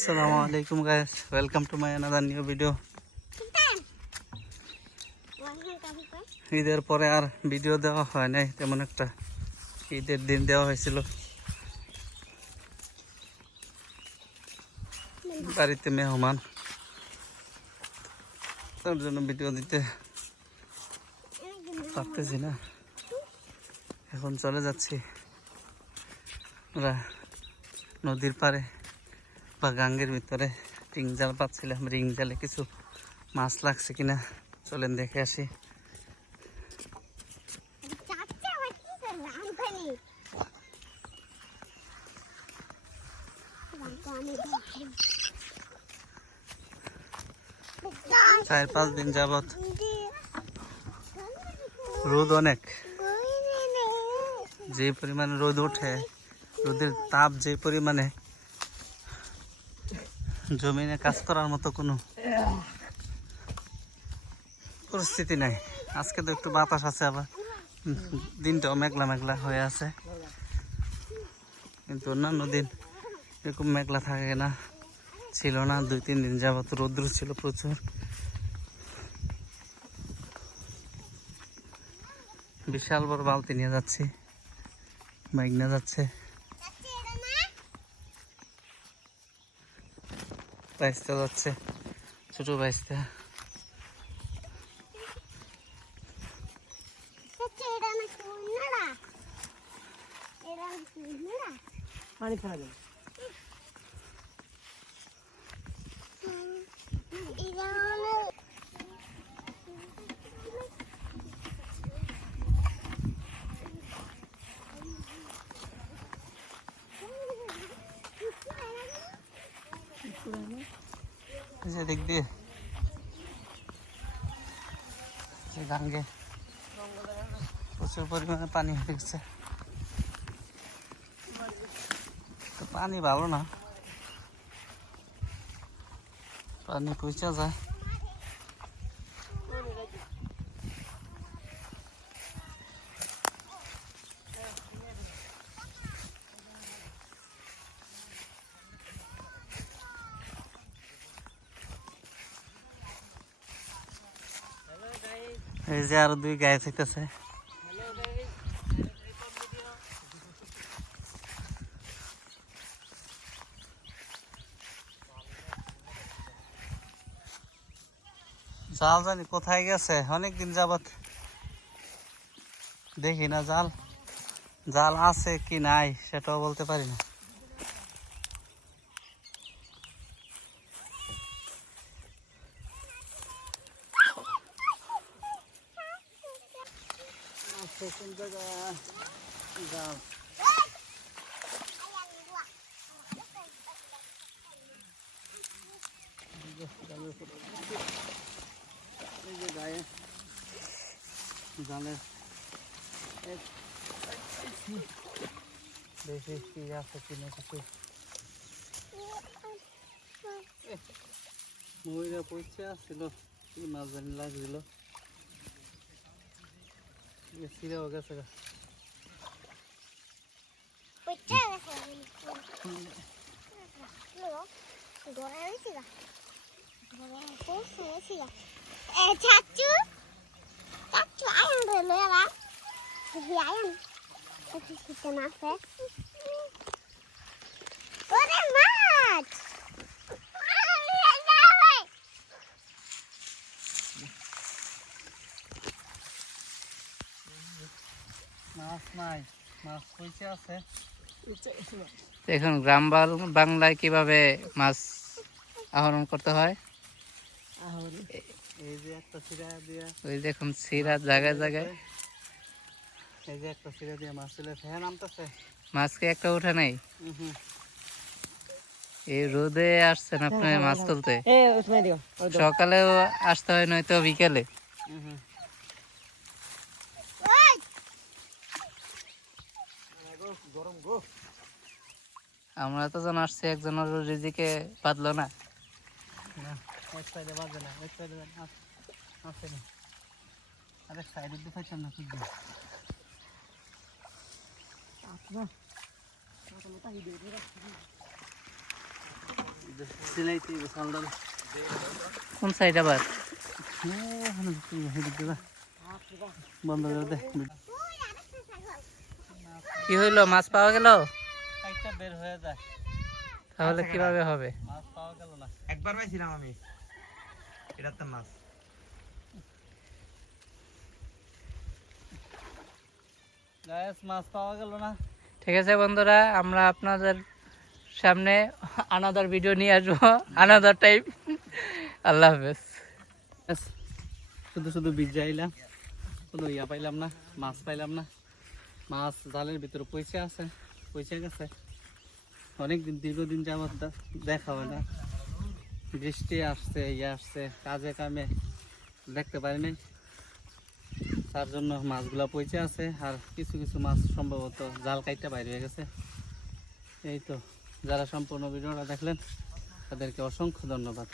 Assalamualaikum guys, welcome to my another new video. ঈদের পরে আর video দেওয়া হয় নাই তেমন একটা। ঈদের দিন দেওয়া হয়েছিল, বাড়িতে মেহমান, তার জন্য ভিডিও দিতে পারতেছি না। এখন চলে যাচ্ছি নদীর পাড়ে বা গাঙ্গের ভিতরে। রিং জাল পাচ্ছিলাম, রিং জালে কিছু মাছ লাগছে কিনা চলেন দেখে আসি। চার পাঁচ দিন যাবত রোদ অনেক, যে পরিমাণে রোদ ওঠে, রোদের তাপ যে পরিমাণে, জমিনে কাজ করার মতো কোনো পরিস্থিতি নাই। আজকে তো একটু বাতাস আছে, আবার দিনটাও মেঘলা মেঘলা হয়ে আছে, কিন্তু অন্যান্য দিন এরকম মেঘলা থাকে না, ছিল না। 2-3 দিন যাবত রৌদ্র ছিল প্রচুর। বিশাল বড় বালতি নিয়ে যাচ্ছি, বাইক নিয়ে যাচ্ছে। বাইসটা যাচ্ছে, ছোট বাইসটা। পানি খাওয়া যাবে। দেখ দিয়ে গাঙ্গে প্রচুর পরিমাণে পানি হয়ে গেছে। তো পানি ভালো না, পানি পৌঁছা যায়। এই যে আরো 2 গায়ে থাকতেছে। জাল জানি কোথায় গেছে, অনেকদিন যাবত দেখি না জাল। জাল আছে কি নাই সেটাও বলতে পারি না। কোন জায়গা জাল এই যে গায়ে জালের দেখি কি আছে কিনা কিছু। মহিলা পড়ছে আসছিল, কি মাছ জানি লাগছিল, ছিঁড়েও গেছে। মাছ নাই, মাছ পয়সা আছে। দেখুন গ্রাম বাংলায় কিভাবে মাছ আহরণ করতে হয়। এই যে একটা সিরা দিয়া, ওই দেখুন সিরা জায়গায় জায়গায়, এই যে একটা সিরা দিয়ে মাছ তুলে ফেলে নামতেছে। মাছকে একটা উঠে নাই। এই রোদে আসছেন আপনি মাছ তুলতে, সকালেও আসতে হয় নয়তো বিকেলে। আমরা তো জন আসছি, একজনের রিজিকে বাঁধলো না। এক সাইডে বাঁধে না, এক সাইডে আসে না, আরেক সাইডে দিতে না। ঠিক সিলাইতে সালডাল কোন সাইড আবার বন্ধ করে দে কি হইলো, মাছ পাওয়া গেল? একটা বের হয়ে যায়, তাহলে কিভাবে হবে? মাছ পাওয়া গেল না। একবার পাইছিলাম আমি, এটা তো মাছ। গাইস মাছ পাওয়া গেল না। ঠিক আছে বন্ধুরা, আমরা আপনাদের সামনে আনাদার ভিডিও নিয়ে আসবো, আনাদার টাইম। আল্লাহ হাফেজ। ব্যাস, শুধু শুধু বীজ যাইলাম, কোনো ইয়া পাইলাম না, মাছ পাইলাম না। মাছ জালের ভিতরে পয়সা গেছে। অনেকদিন দীর্ঘদিন যাবত দেখা হয় না, বৃষ্টি আসছে আসছে, কাজে কামে দেখতে পারি নাই, তার জন্য মাছগুলা পচে আছে। আর কিছু কিছু মাছ সম্ভবত জাল কাইটটা বাইরে হয়ে গেছে। এই তো, যারা সম্পূর্ণ ভিডিওটা দেখলেন তাদেরকে অসংখ্য ধন্যবাদ।